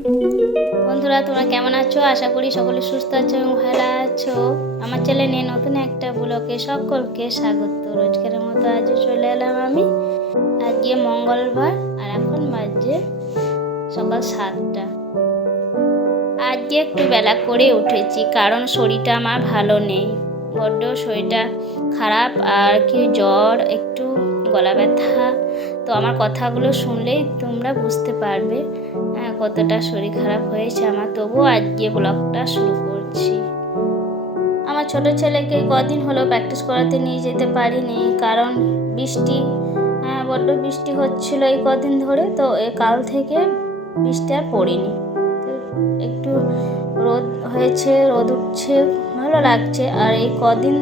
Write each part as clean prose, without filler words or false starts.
বন্ধুরা, তোমরা কেমন আছো? আশা করি সকলে সুস্থ আছো এবং ভালো আছো। আমার চ্যানেলে নতুন একটা ব্লগে সকলকে স্বাগত। রোজকার মতো আজও চলে এলাম আমি। আজকে মঙ্গলবার আর এখন বাজে সকাল 7টা। আজকে একটু বেলা করে উঠেছি কারণ শরীরটা আমার ভালো নেই, বড্ড শরীরটা খারাপ আর কি জ্বর, একটু গলা ব্যথা। তো আমার কথাগুলো শুনলেই তোমরা বুঝতে পারবে কতটা শরীর খারাপ হয়েছে আমার। তবুও আজকে ব্লগটা শুরু করছি। আমার ছোট ছেলেকে কদিন হলো প্র্যাকটিস করাতে নিয়ে যেতে পারিনি কারণ বৃষ্টি, বড্ড বৃষ্টি হচ্ছিল এই কদিন ধরে। তো কাল থেকে বৃষ্টি আর পড়েনি, একটু রোদ হয়েছে, রোদ উঠছে, ভালো লাগছে। আর এই কদিন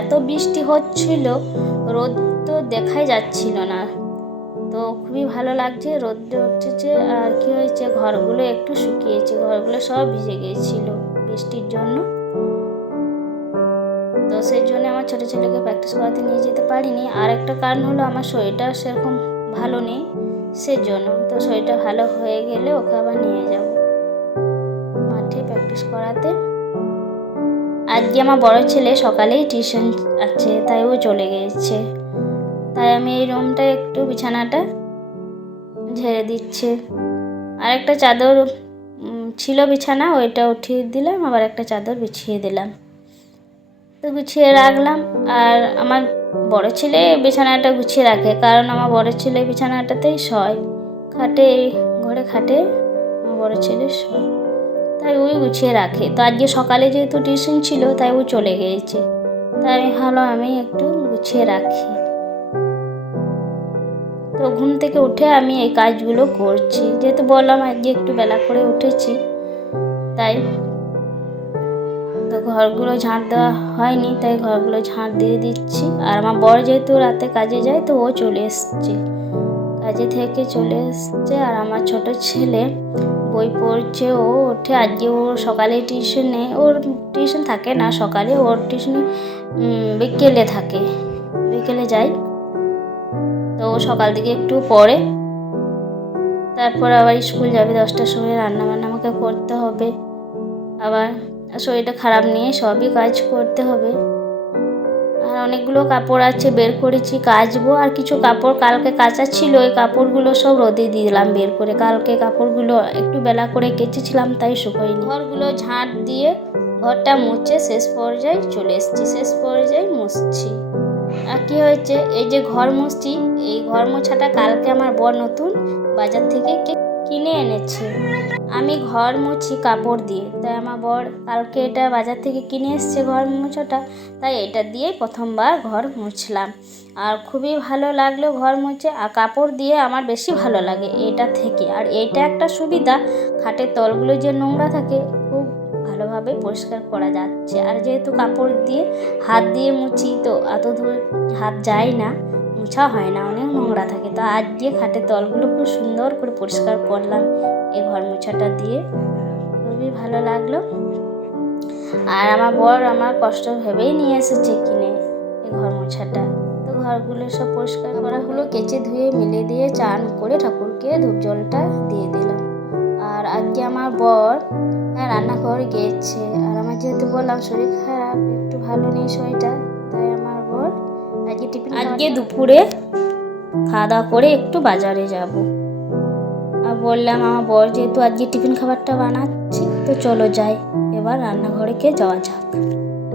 এত বৃষ্টি হচ্ছিল, রোদ তো দেখাই যাচ্ছিল না, তো খুবই ভালো লাগছে। রোদ উঠেছে আর কি হয়েছে, ঘরগুলো একটু শুকিয়েছে, ঘরগুলো সব ভিজে গিয়েছিল বৃষ্টির জন্য। তো সেই জন্য আমার ছোটো ছেলেকে প্র্যাকটিস করাতে নিয়ে যেতে পারিনি। আর একটা কারণ হলো আমার শরীরটা সেরকম ভালো নেই, সেজন্য। তো শরীরটা ভালো হয়ে গেলে ওকে আবার নিয়ে যাব মাঠে প্র্যাকটিস করাতে। আজকে আমার বড় ছেলে সকালেই টিউশন আছে, তাই ও চলে গিয়েছে। তাই আমি এই রুমটা একটু বিছানাটা ঝেড়ে দিচ্ছে। আর একটা চাদর ছিল বিছানা, ওইটা উঠিয়ে দিলাম, আবার একটা চাদর বিছিয়ে দিলাম, তো গুছিয়ে রাখলাম। আর আমার বড় ছেলে বিছানাটা গুছিয়ে রাখে কারণ আমার বড় ছেলে বিছানাটাতেই শয়, খাটে, ঘরে খাটে আমার বড় ছেলে শয়, তাই ওই গুছিয়ে রাখে। তো আজকে সকালে যেহেতু টিউশন ছিল তাই ও চলে গিয়েছে, তাই আমি ভালো আমি একটু গুছিয়ে রাখি। তো ঘুম থেকে উঠে আমি এই কাজগুলো করছি, যেহেতু বললাম আজকে একটু বেলা করে উঠেছি, তাই। তো ঘরগুলো ঝাঁট দেওয়া হয়নি, তাই ঘরগুলো ঝাঁট দিয়ে দিচ্ছি। আর আমার বর যেহেতু রাতে কাজে যায়, তো ও চলে এসছে, কাজে থেকে চলে এসছে। আর আমার ছোট ছেলে বই পড়ছে, ও ওঠে। আজকে ওর সকালে টিউশনে, ওর টিউশন থাকে না সকালে, ওর টিউশনে বিকেলে থাকে, বিকেলে যায়। তো ও সকাল থেকে একটু পড়ে, তারপর আবার স্কুল যাবে 10টার সময়। রান্নাবান্না আমাকে করতে হবে, আবার শরীরটা খারাপ নিয়ে সবই কাজ করতে হবে। আর অনেকগুলো কাপড় আছে, বের করেছি কাচবো। আর কিছু কাপড় কালকে কাচা ছিল, ওই কাপড়গুলো সব রোদে দিয়ে দিলাম বের করে। কালকে কাপড়গুলো একটু বেলা করে কেচেছিলাম, তাই শুকোয়নি। ঘরগুলো ঝাঁট দিয়ে ঘরটা মুছে শেষ পর্যায়ে চলে এসেছি, শেষ পর্যায়ে মুছছি। আর কি হয়েছে, এই যে ঘর মুছছি, এই ঘর মোছাটা কালকে আমার বর নতুন বাজার থেকে কিনে এনেছে। আমি ঘর মুছি কাপড় দিয়ে, তাই আমার বর কালকে এটা বাজার থেকে কিনে এসছে ঘর মোছাটা, তাই এটা দিয়ে প্রথমবার ঘর মুছলাম। আর খুবই ভালো লাগলো ঘর মুছে। আর কাপড় দিয়ে আমার বেশি ভালো লাগে এটা থেকে। আর এইটা একটা সুবিধা, খাটের তলগুলো যে নোংরা থাকে খুব ভালোভাবে পরিষ্কার করা যাচ্ছে। আর যেহেতু কাপড় দিয়ে হাত দিয়ে মুছি, তো এত দূর হাত যায় না, মোছা হয় না, অনেক নোংরা থাকে। তো আজ দিয়ে খাটের তলগুলো খুব সুন্দর করে পরিষ্কার করলাম এই ঘর মোছাটা দিয়ে, খুবই ভালো লাগলো। আর আমার বর আমার কষ্ট ভেবেই নিয়ে এসেছে কিনে এই ঘর মোছাটা। তো ঘরগুলো সব পরিষ্কার করা হলো, কেচে ধুয়ে মিলে দিয়ে চান করে ঠাকুরকে ধূপ জলটা দিয়ে দিলাম। আর আজকে আমার বর রান্নাঘর গিয়েছে। আর আমার যেহেতু বললাম শরীর খারাপ, একটু ভালো নেই শরীরটা, তাই আমার বর আজকে দুপুরে খাওয়া দাওয়া করে একটু বাজারে যাব। আর বললাম আমার বর যেহেতু আজকে টিফিন খাবারটা বানাচ্ছি, তো চলো যাই, এবার রান্নাঘরেকে যাওয়া যাক।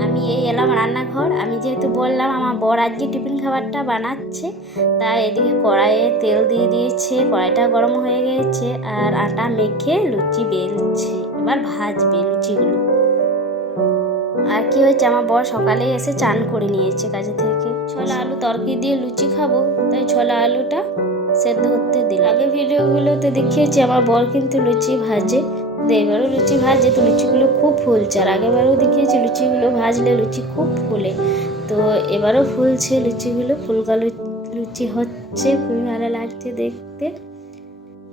আমি এই এলাম রান্নাঘর। আমি যেহেতু বললাম আমার বর আজকে টিফিন খাবারটা বানাচ্ছে, তাই এদিকে কড়াইয়ে তেল দিয়ে দিয়েছে, কড়াইটা গরম হয়ে গেছে। আর আটা মেখে লুচি বেলছে, এবার ভাজবে লুচিগুলো। আর কি হয়েছে, আমার বর সকালে এসে চান করে নিয়েছে কাজে থেকে। ছোলা আলু তরকারি দিয়ে লুচি খাবো, তাই ছোলা আলুটা সেদ্ধ হতে দিল। আগে ভিডিওগুলোতে দেখিয়েছি আমার বর কিন্তু লুচি ভাজে, এবারও লুচি ভাজে, তো লুচিগুলো খুব ফুলছে। আর আগেবারও দেখিয়েছি লুচিগুলো ভাজলে লুচি খুব ফুলে, তো এবারও ফুলছে লুচিগুলো, ফুলকা লুচি হচ্ছে, খুবই ভালো লাগছে দেখতে।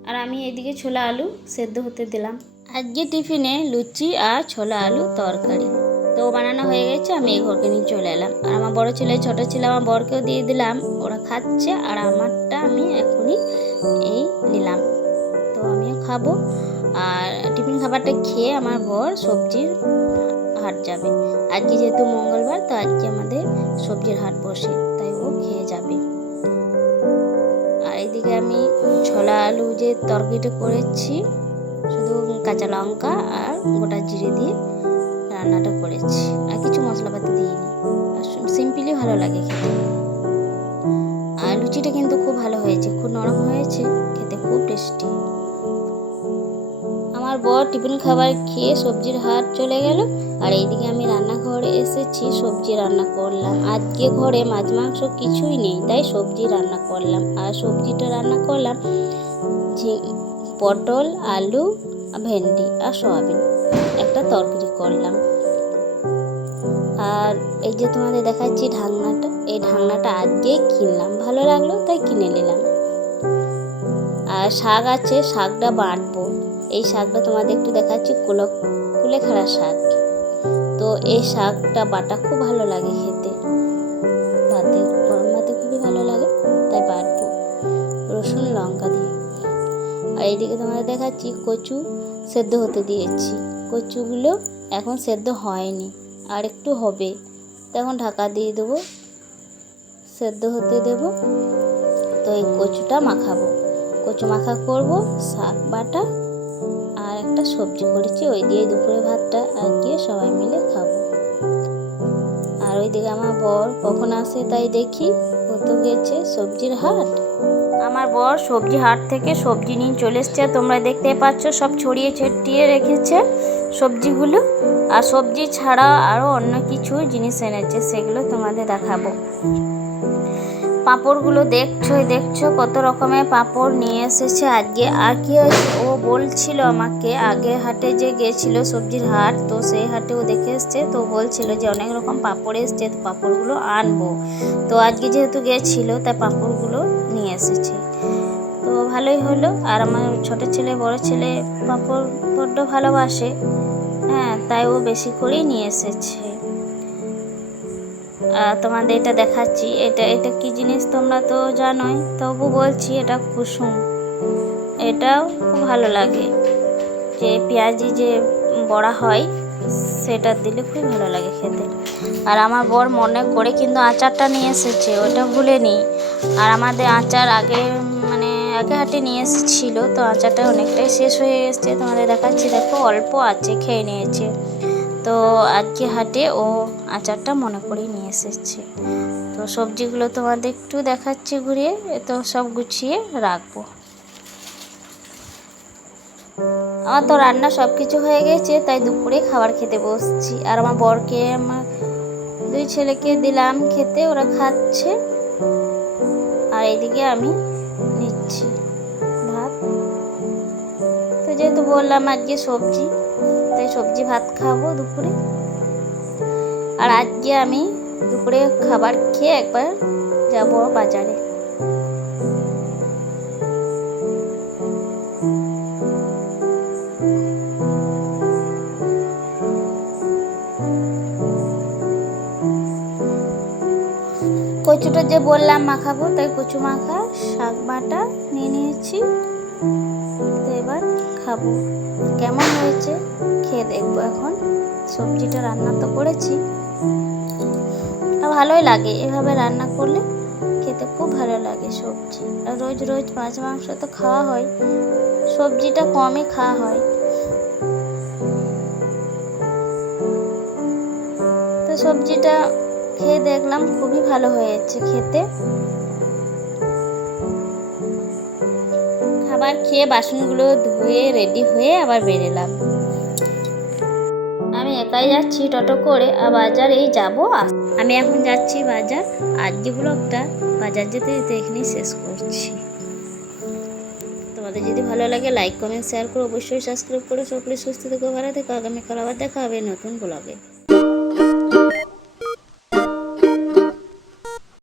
আর আমি এদিকে ছোলা আলু সেদ্ধ হতে দিলাম। আজকে টিফিনে লুচি আর ছোলা আলু তরকারি তো বানানো হয়ে গেছে। আমি এই ঘরকে নিয়ে চলে এলাম। আর আমার বড় ছেলে ছোট ছেলে আমার বরকেও দিয়ে দিলাম, ওরা খাচ্ছে। আর আমারটা আমি এখনই এই নিলাম, তো আমিও খাবো। আর টিফিন খাবারটা খেয়ে আমার বর সবজির হাট যাবে। আজকে যেহেতু মঙ্গলবার, তো আজকে আমাদের সবজির হাট বসে, তাই ও খেয়ে যাবে। আর এইদিকে আমি ছোলা আলু যে তরকারিটা করেছি, শুধু কাঁচা লঙ্কা আর গোটা জিরে দিয়ে রান্নাটা করেছি, আর কিছু মশলাপাতি দিইনি। আর সিম্পলি ভালো লাগে খেতে। আর লুচিটা কিন্তু খুব ভালো হয়েছে, খুব নরম হয়েছে, খেতে খুব টেস্টি। আমার বর টিফিন খাবার খেয়ে সবজির হাট চলে গেল। আর এইদিকে আমি রান্নাঘরে এসেছি, সবজি রান্না করলাম। আজকে ঘরে মাছ মাংস কিছুই নেই, তাই সবজি রান্না করলাম। আর সবজিটা রান্না করলাম পটল, আলু, ভেন্ডি আর সয়াবিন, একটা তরকারি করলাম। আর এই যে তোমাদের দেখাচ্ছি ঢাকনাটা, এই ঢাকনাটা আজকেই কিনলাম, ভালো লাগলো তাই কিনে নিলাম। আর শাক আছে, শাকটা বাটবো। এই শাকটা তোমাদের একটু দেখাচ্ছি, কুলেখাড়া শাক। তো এই শাকটা বাটা খুব ভালো লাগে খেতে, ভাতে, গরম ভাতে খুবই ভালো লাগে, তাই বাটবো রসুন লঙ্কা দিয়ে। আর এইদিকে তোমাদের দেখাচ্ছি কচু সেদ্ধ হতে দিয়েছি। কচুগুলো এখন সেদ্ধ হয়নি, আর একটু হবে, তখন ঢাকা দিয়ে দেবো, সেদ্ধ হতে দেব। তো এই কচুটা মাখাবো, কচু মাখা করব, শাক বাটা আর একটা সবজি করেছি, ওই দিয়ে দুপুরে ভাতটা আজকে সবাই মিলে খাবো। আর ওইদিকে আমার বর কখন আসে তাই দেখি, ও তো গেছে সবজির হাট। আমার বর সবজি হাট থেকে সবজি নিয়ে চলে এসছে, তোমরা দেখতে পাচ্ছ সব ছড়িয়ে ছিটিয়ে রেখেছে সবজিগুলো। আর সবজি ছাড়া আরও অন্য কিছু জিনিস এনেছে, সেগুলো তোমাদের দেখাবো। পাঁপড়গুলো দেখছো কত রকমের পাঁপড় নিয়ে এসেছে আজকে। আর কি হয়েছে, ও বলছিল আমাকে, আগে হাটে যে গেছিল সবজির হাট, তো সেই হাটে ও দেখে এসছে, তো বলছিল যে অনেক রকম পাঁপড় এসছে, তো পাঁপড়গুলো আনবো। তো আজকে যেহেতু গেছিল, তাই পাঁপড়গুলো নিয়ে এসেছে, তো ভালোই হলো। আর আমার ছোট ছেলে বড় ছেলে পাঁপড় বড্ড ভালোবাসে, হ্যাঁ, তাই ও বেশি করেই নিয়ে এসেছে। তোমাদের এটা দেখাচ্ছি, এটা কি জিনিস তোমরা তো জানোই, তবু বলছি, এটা কুসুম। এটাও খুব ভালো লাগে, যে পেঁয়াজি যে বড়া হয়, সেটা দিলে খুব ভালো লাগে খেতে। আর আমার বর মনে করে কিন্তু আচারটা নিয়ে এসেছে, ওটা ভুলেনি। আর আমাদের আচার আগে হাটে নিয়ে এসেছিল, তো আচারটা অনেকটাই শেষ হয়ে এসছে। তোমাদের দেখাচ্ছি, দেখো অল্প আছে, খেয়ে নিয়েছে। তো আজকে হাটে ও আচারটা মনে করেই নিয়ে এসেছে। তো সবজিগুলো তোমাদের একটু দেখাচ্ছি ঘুরিয়ে, তো সব গুছিয়ে রাখবো। আমার তো রান্না সব কিছু হয়ে গেছে, তাই দুপুরে খাবার খেতে বসছি। আর আমার বরকে, আমার দুই ছেলেকে দিলাম খেতে, ওরা খাচ্ছে। আর এইদিকে আমি নিচ্ছি ভাত। তো যেহেতু বললাম আজকে সবজি, তাই সবজি ভাত খাবো দুপুরে। আর আজকে আমি দুপুরে খাবার খেয়ে একবার যাব বাজারে। কচুটা যে বললাম মাখাবো, তাই কচু মাখা শাক বাটা নিয়ে নিয়েছি। তো এবার খাবো, কেমন হয়েছে খেয়ে দেখবো। এখন সবজিটা রান্না তো করেছি, ভালোই লাগে, এভাবে রান্না করলে খেতে খুব ভালো লাগে সবজি। আর রোজ রোজ মাছ মাংস তো খাওয়া হয়, সবজিটা কমই খাওয়া হয়। তো সবজিটা খেয়ে দেখলাম খুবই ভালো হয়েছে খেতে। খাবার খেয়ে বাসনগুলো ধুয়ে রেডি হয়ে আবার বেরোলাম। আমি একাই যাচ্ছি টোটো করে, আর বাজারেই যাবো। আমি এখন যাচ্ছি বাজার। আজকে ব্লগটা বাজার যেতে যেতে এখানেই শেষ করছি। তোমাদের যদি ভালো লাগে লাইক কমেন্ট শেয়ার করো, অবশ্যই সাবস্ক্রাইব করে সকলে সুস্থ থেকো, ভালো থেকো। আগামীকাল আবার দেখা হবে নতুন ব্লগে।